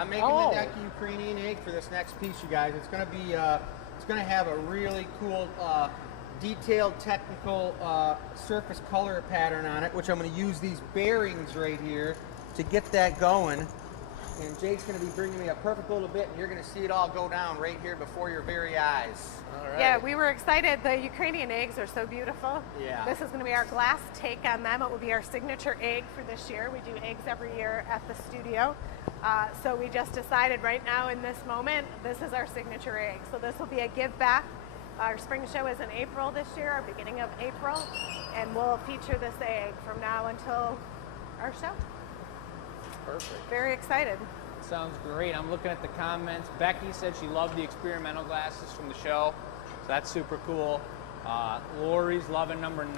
I'm making the deck Ukrainian egg for this next piece, you guys. It's going to be, it's going to have a really cool, detailed, technical surface color pattern on it, which I'm going to use these bearings right here to get that going. And Jake's going to be bringing me a perfect little bit, and you're going to see it all go down right here before your very eyes. All right. Yeah, we were excited. The Ukrainian eggs are so beautiful. Yeah. This is going to be our glass take on them. It will be our signature egg for this year. We do eggs every year at the studio. So we just decided right now in this moment, this is our signature egg. So this will be a give back. Our spring show is in April this year, our beginning of April, and we'll feature this egg from now until our show. Perfect. Very excited. Sounds great. I'm looking at the comments. Becky said she loved the experimental glasses from the show, so that's super cool. Lori's loving number 9,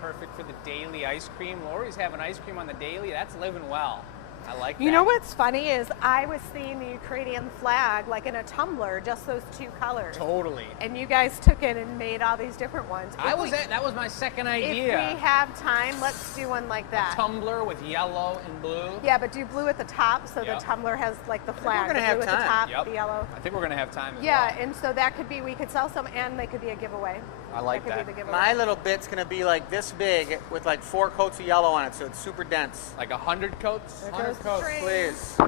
perfect for the daily ice cream. Lori's having ice cream on the daily. That's living well. I like that. You know what's funny is I was seeing the Ukrainian flag like in a tumbler, just those 2 colors. Totally. And you guys took it and made all these different ones. That was my second idea. If we have time, let's do one like that. A tumbler with yellow and blue. Yeah, but do blue at the top so the tumbler has like the flag. We're gonna have blue time. At the top, the yellow. I think we're gonna have time as Yeah, well. and so that could be, we could sell some and they could be a giveaway. I like that. Could that. be the giveaway. My little bit's going to be like this big with like 4 coats of yellow on it, so it's super dense. Like 100 coats? There 100 goes the coats, train. please.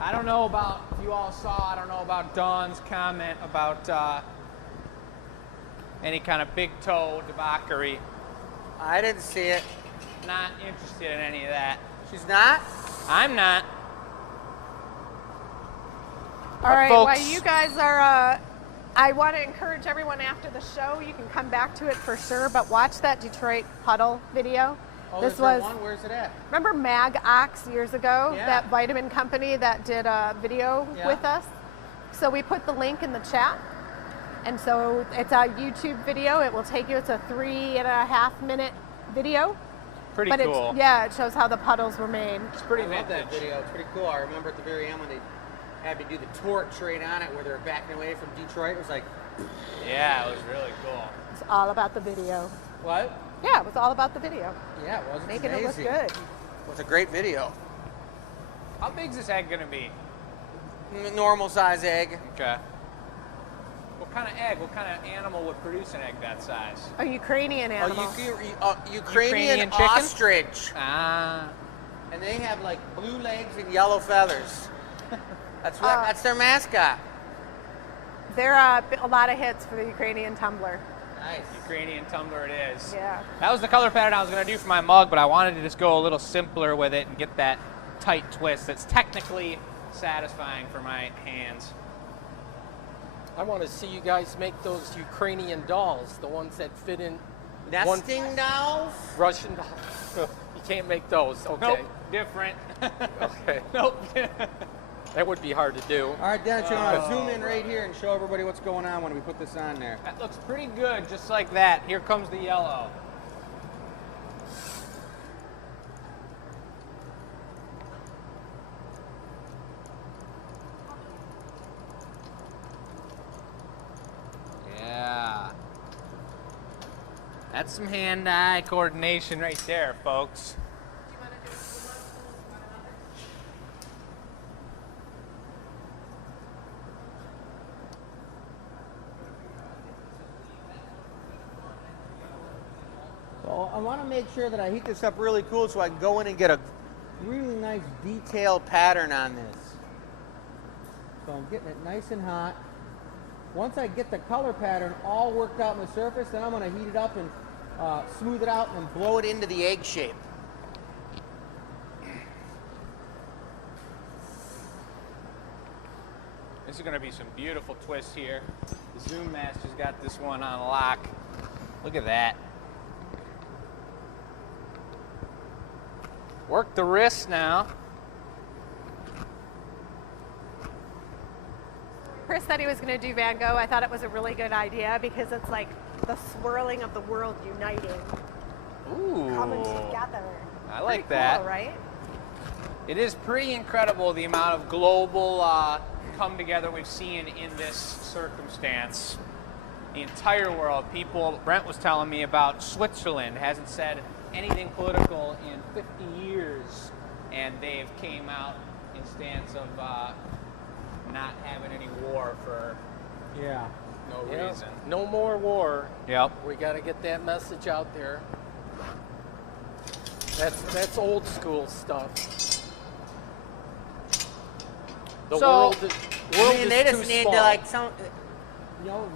I don't know about, if you all saw, I don't know about Dawn's comment about any kind of big toe debauchery. I didn't see it. Not interested in any of that. She's not? I'm not. All right, folks, while you guys are, I want to encourage everyone after the show, you can come back to it for sure, but watch that Detroit Puddle video. Oh, this there's was, one. Where's it at? remember Mag Ox years ago? Yeah. That vitamin company that did a video with us? So we put the link in the chat. And so it's a YouTube video. It will take you, it's a 3.5 minute video. Pretty But cool. it shows how the puddles were made. It's pretty I love vintage. that video. It's pretty cool. I remember at the very end when they had to do the torch right on it where they were backing away from Detroit. It was like... Yeah, it was really cool. It's all about the video. What? Yeah, it was all about the video. Yeah, it was. It's Making amazing. it look good. It was a great video. How big's this egg gonna be? Normal size egg. Okay. What kind of egg? What kind of animal would produce an egg that size? A Ukrainian animal. Ukrainian chicken? ostrich. Ah. And they have like blue legs and yellow feathers. That's their mascot. There are a lot of hits for the Ukrainian tumbler. Nice. Ukrainian tumbler it is. Yeah. That was the color pattern I was going to do for my mug, but I wanted to just go a little simpler with it and get that tight twist that's technically satisfying for my hands. I want to see you guys make those Ukrainian dolls, the ones that fit in Nesting dolls? Russian dolls. You can't make those, okay? Nope, different. Okay. Nope. That would be hard to do. All right, Dennis, you want to zoom in right here and show everybody what's going on when we put this on there. That looks pretty good, just like that. Here comes the yellow. Yeah. That's some hand-eye coordination right there, folks. So I want to make sure that I heat this up really cool so I can go in and get a really nice detailed pattern on this. So I'm getting it nice and hot. Once I get the color pattern all worked out on the surface, then I'm going to heat it up and smooth it out and blow it into the egg shape. This is going to be some beautiful twists here. The Zoom Master's got this one on lock. Look at that. Work the wrist now. Chris said he was going to do Van Gogh. I thought it was a really good idea because it's like the swirling of the world uniting, Ooh. coming together. I like Pretty that. cool, right? It is pretty incredible the amount of global come together we've seen in this circumstance. the entire world. People, Brent was telling me about Switzerland, hasn't said anything political in 50 years, and they've came out in stance of not having any war for no reason. No more war. Yep. We got to get that message out there. That's old school stuff. The world is they too just need small. to like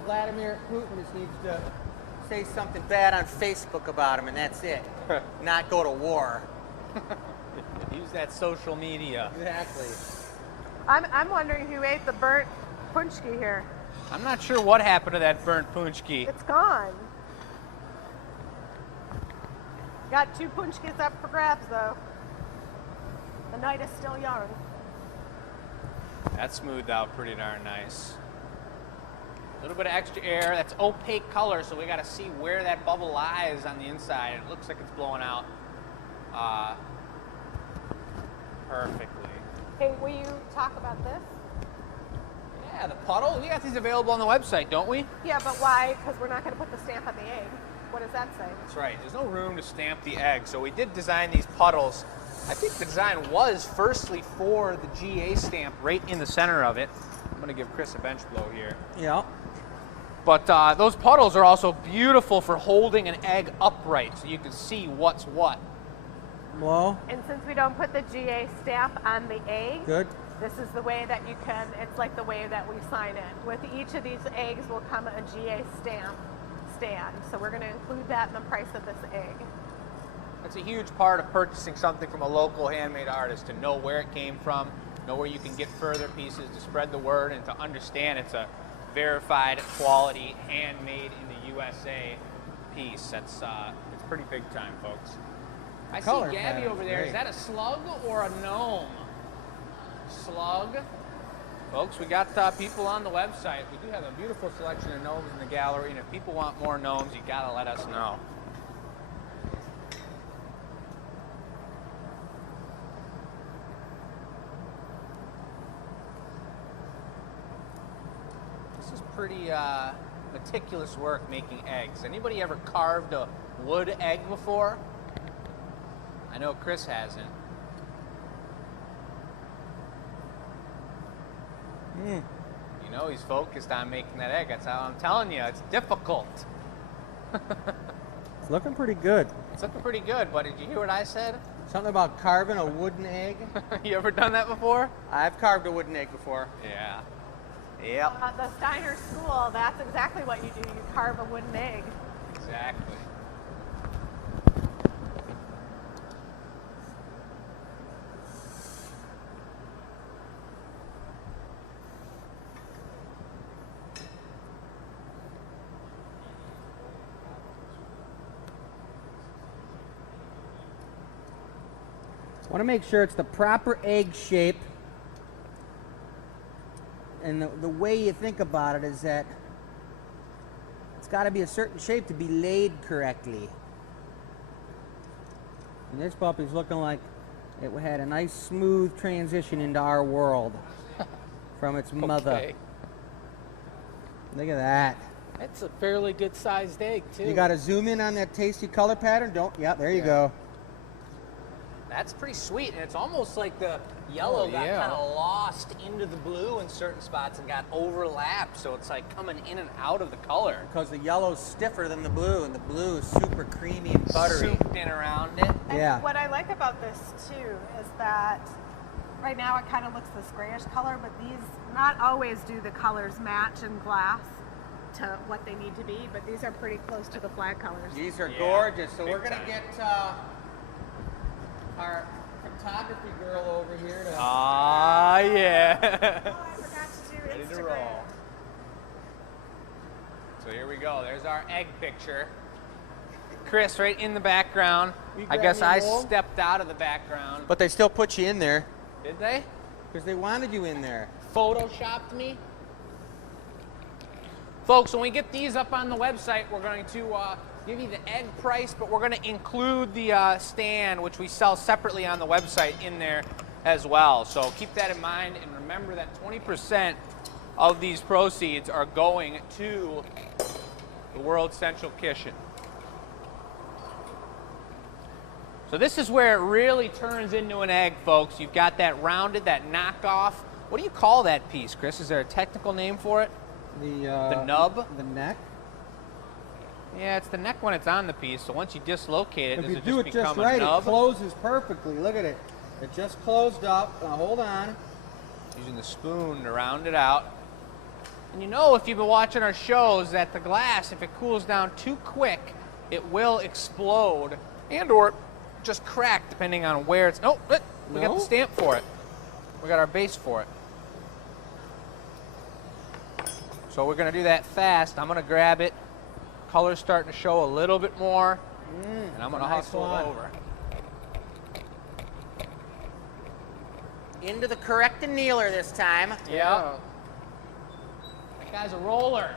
Vladimir Putin just needs to say something bad on Facebook about him, and that's it. Not go to war. Use that social media. Exactly. I'm wondering who ate the burnt punchki here. I'm not sure what happened to that burnt punchki. It's gone. Got 2 punchkis up for grabs though. The night is still young. That smoothed out pretty darn nice. A little bit of extra air. That's opaque color, so we got to see where that bubble lies on the inside. It looks like it's blowing out perfectly. Hey, will you talk about this? Yeah, the puddle. We got these available on the website, don't we? Yeah, but why? Because we're not going to put the stamp on the egg. What does that say? That's right. There's no room to stamp the egg, so we did design these puddles. I think the design was firstly for the GA stamp right in the center of it. I'm going to give Chris a bench blow here. Yeah. But those puddles are also beautiful for holding an egg upright, so you can see what's what. Well, And since we don't put the GA stamp on the egg, good. this is the way that you can, it's like the way that we sign it. With each of these eggs will come a GA stamp stand. So we're going to include that in the price of this egg. That's a huge part of purchasing something from a local handmade artist, to know where it came from, know where you can get further pieces, to spread the word, and to understand it's a verified quality, handmade in the USA piece. That's it's pretty big time, folks. I see color Gabby pattern's over there. great. Is that a slug or a gnome? Slug. Folks, we got people on the website. We do have a beautiful selection of gnomes in the gallery, and if people want more gnomes, you gotta let us know. This is pretty meticulous work making eggs. Anybody ever carved a wood egg before? I know Chris hasn't. You know he's focused on making that egg. That's how I'm telling you. It's difficult. It's looking pretty good. It's looking pretty good, but did you hear what I said? Something about carving a wooden egg. You ever done that before? I've carved a wooden egg before. Yeah. Yep. At the Steiner School, that's exactly what you do. You carve a wooden egg. Exactly. Want to make sure it's the proper egg shape. And the way you think about it is that it's got to be a certain shape to be laid correctly. And this puppy's looking like it had a nice smooth transition into our world from its mother. Okay. Look at that. That's a fairly good sized egg too. You got to zoom in on that tasty color pattern. Don't. Yeah, there you go. That's pretty sweet, and it's almost like the yellow got yeah. kind of lost into the blue in certain spots and got overlapped, so it's like coming in and out of the color. Because the yellow's stiffer than the blue, and the blue is super creamy and buttery. Souped in around it. And Yeah. what I like about this too is that right now it kind of looks this grayish color, but these not always do the colors match in glass to what they need to be, but these are pretty close to the flag colors. These are Yeah, gorgeous. So big we're gonna time. get our photography girl over here to. Ah, yeah. Oh, I forgot to do Ready to Instagram. roll. So here we go. There's our egg picture. Chris right in the background. You I grab guess me a I bowl? stepped out of the background. But they still put you in there Did they? because they wanted you in there. Photoshopped me? Folks, when we get these up on the website, we're going to give you the egg price, but we're going to include the stand, which we sell separately on the website, in there as well. So keep that in mind, and remember that 20% of these proceeds are going to the world's central kitchen. So this is where it really turns into an egg, folks. You've got that rounded, that knockoff. What do you call that piece, Chris? Is there a technical name for it? The nub? The neck. Yeah, it's the neck when it's on the piece. So once you dislocate it, If does you it do just it become just a right, it nub? closes perfectly. Look at it. It just closed up. Now hold on. Using the spoon to round it out. And you know, if you've been watching our shows, that the glass, if it cools down too quick, it will explode and or just crack depending on where it's. Oh, we got No? the stamp for it. We got our base for it. So we're going to do that fast. I'm going to grab it. Color's starting to show a little bit more. And I'm going to nice hustle one. it over. Into the correct annealer this time. Yeah. That guy's a roller.